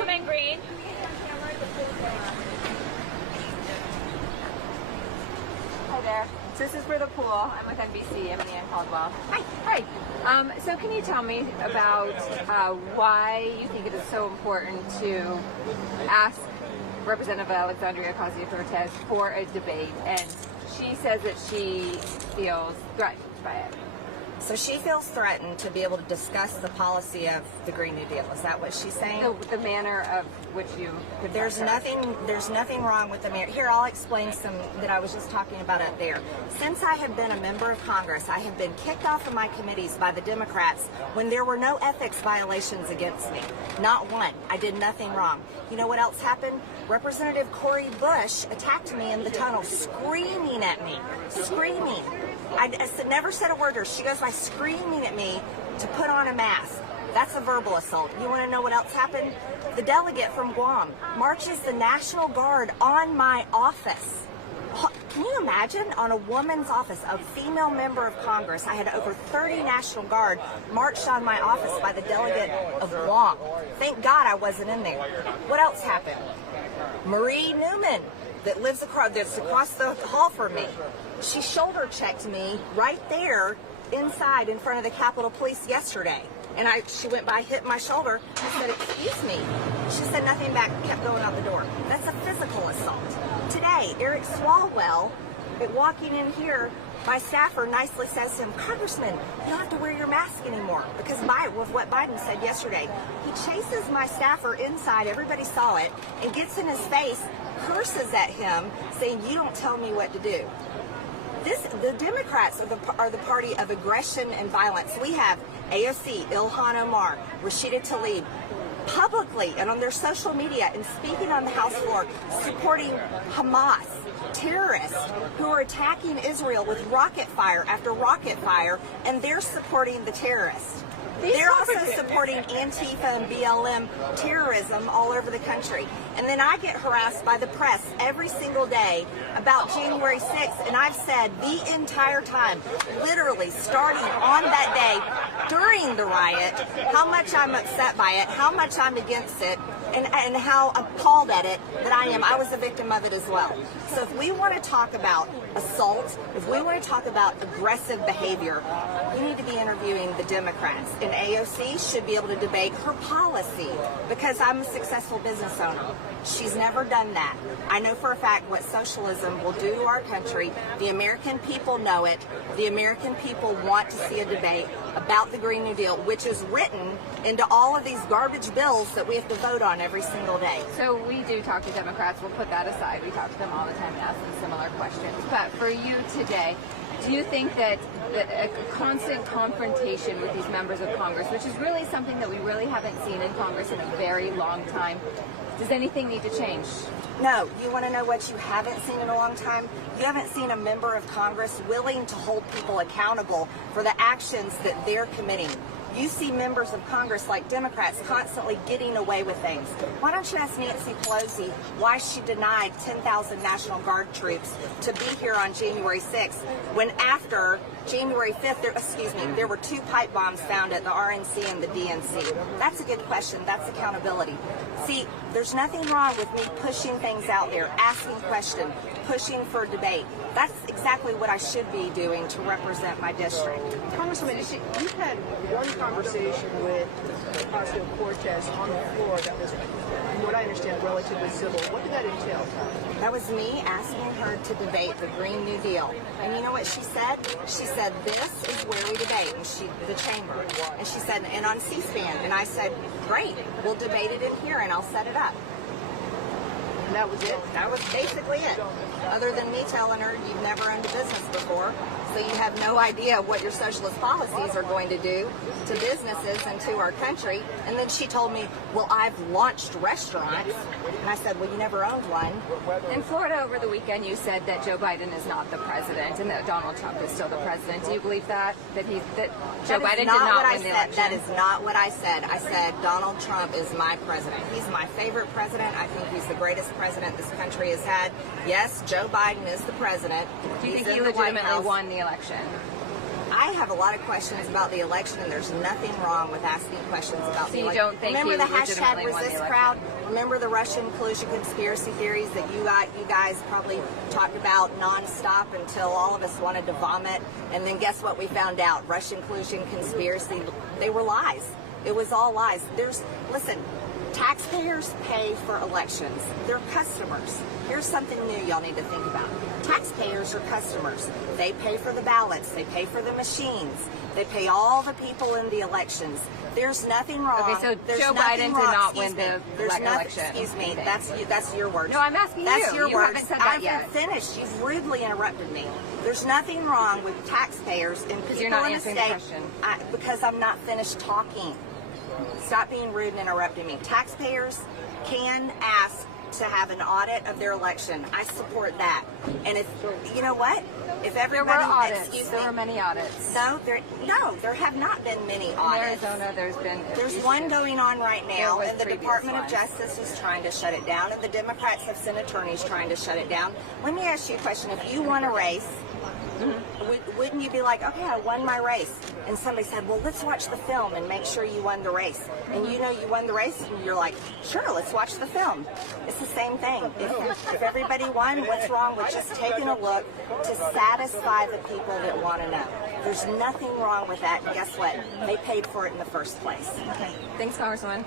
Congresswoman Green. Hi there. So this is for the pool. I'm with NBC. I'm Ian Caldwell. Hi. So can you tell me about why you think it is so important to ask Representative Alexandria Ocasio-Cortez for a debate? And she says that she feels threatened by it. So she feels threatened to be able to discuss the policy of the Green New Deal. Is that what she's saying? The manner of which you could There's nothing wrong with the manner. Here, I'll explain some that I was just talking about up there. Since I have been a member of Congress, I have been kicked off of my committees by the Democrats when there were no ethics violations against me. Not one. I did nothing wrong. You know what else happened? Representative Cori Bush attacked me in the tunnel, screaming at me. Screaming. I never said a word to her. She goes by screaming at me to put on a mask. That's a verbal assault. You want to know what else happened? The delegate from Guam marches the National Guard on my office. Can you imagine? On a woman's office, a female member of Congress, I had over 30 National Guard marched on my office by the delegate of Guam. Thank God I wasn't in there. What else happened? Marie Newman, that lives that's across the hall from me. She shoulder checked me right there inside in front of the Capitol Police yesterday. And she went by, hit my shoulder, and said, "Excuse me." She said nothing back, kept going out the door. That's a physical assault. Today, Eric Swalwell, walking in here, my staffer nicely says to him, "Congressman, you don't have to wear your mask anymore," because with what Biden said yesterday. He chases my staffer inside, everybody saw it, and gets in his face, curses at him, saying, "You don't tell me what to do." The Democrats are the party of aggression and violence. We have AOC, Ilhan Omar, Rashida Tlaib, publicly and on their social media and speaking on the House floor, supporting Hamas, terrorists who are attacking Israel with rocket fire after rocket fire, and they're supporting the terrorists. They're also supporting Antifa and BLM terrorism all over the country. And then I get harassed by the press every single day about January 6th, and I've said the entire time, literally starting on that day during the riot, how much I'm upset by it, how much I'm against it, and how appalled at it that I am. I was a victim of it as well. So if we want to talk about assault, if we want to talk about aggressive behavior, we need to be interviewing the Democrats. And AOC should be able to debate her policy because I'm a successful business owner. She's never done that. I know for a fact what socialism will do to our country. The American people know it. The American people want to see a debate about the Green New Deal, which is written into all of these garbage bills that we have to vote on every single day. So we do talk to Democrats. We'll put that aside. We talk to them all the time and ask them similar questions. But for you today, do you think that a constant confrontation with these members of Congress, which is really something that we really haven't seen in Congress in a very long time, does anything need to change? No. You want to know what you haven't seen in a long time? You haven't seen a member of Congress willing to hold people accountable for the actions that they're committing. You see members of Congress like Democrats constantly getting away with things. Why don't you ask Nancy Pelosi why she denied 10,000 National Guard troops to be here on January 6th when after January 5th, there were 2 pipe bombs found at the RNC and the DNC? That's a good question. That's accountability. See, there's nothing wrong with me pushing things out there, asking questions, pushing for debate. That's exactly what I should be doing to represent my district. Congresswoman, you've had one conversation with Ocasio-Cortez on the floor that was, from what I understand, relatively civil. What did that entail? That was me asking her to debate the Green New Deal. And you know what she said? She said, "This is where we debate," and the chamber. And she said, "and on C-SPAN." And I said, "Great, we'll debate it in here and I'll set it up." And that was it? That was basically it. Other than me telling her you've never owned a business before, so you have no idea what your socialist policies are going to do to businesses and to our country. And then she told me, "Well, I've launched restaurants." And I said, "Well, you never owned one." In Florida over the weekend, you said that Joe Biden is not the president and that Donald Trump is still the president. Do you believe that? That Joe Biden did not win the election? That is not what I said. I said Donald Trump is my president. He's my favorite president. I think he's the greatest president this country has had. Yes, Joe Biden is the president. Do you think he legitimately won the election? I have a lot of questions about the election, and there's nothing wrong with asking questions about So the you election. don't think Remember he the legitimately hashtag won the resist election? crowd? Remember the Russian collusion conspiracy theories that you guys probably talked about nonstop until all of us wanted to vomit, and then guess what we found out? Russian collusion conspiracy, they were lies. It was all lies. Listen, taxpayers pay for elections. They're customers. Here's something new y'all need to think about. Taxpayers are customers. They pay for the ballots. They pay for the machines. They pay all the people in the elections. There's nothing wrong. Okay, so There's Joe nothing Biden wrong. did not Excuse win me. the There's nothing. election. Excuse me. you think? That's your words. No, I'm asking That's you. your You words. haven't said that I haven't yet. finished. You've rudely interrupted me. There's nothing wrong with taxpayers and people you're not in the answering the state. question. Because I'm not finished talking. Stop being rude and interrupting me. Taxpayers can ask to have an audit of their election. I support that. And if you know what, if There everybody, were audits. excuse There me, were many audits. no, there have not been many In audits. Arizona, there's One going on right now, There was and the previous Department of ones. Justice is trying to shut it down, and the Democrats have sent attorneys trying to shut it down. Let me ask you a question. If you won a race, wouldn't you be like, okay, I won my race? And somebody said, well, let's watch the film and make sure you won the race. And you know you won the race, and you're like, sure, let's watch the film. It's the same thing. If everybody won, what's wrong with just taking a look to satisfy the people that want to know? There's nothing wrong with that. And guess what? They paid for it in the first place. Okay. Thanks, Congresswoman.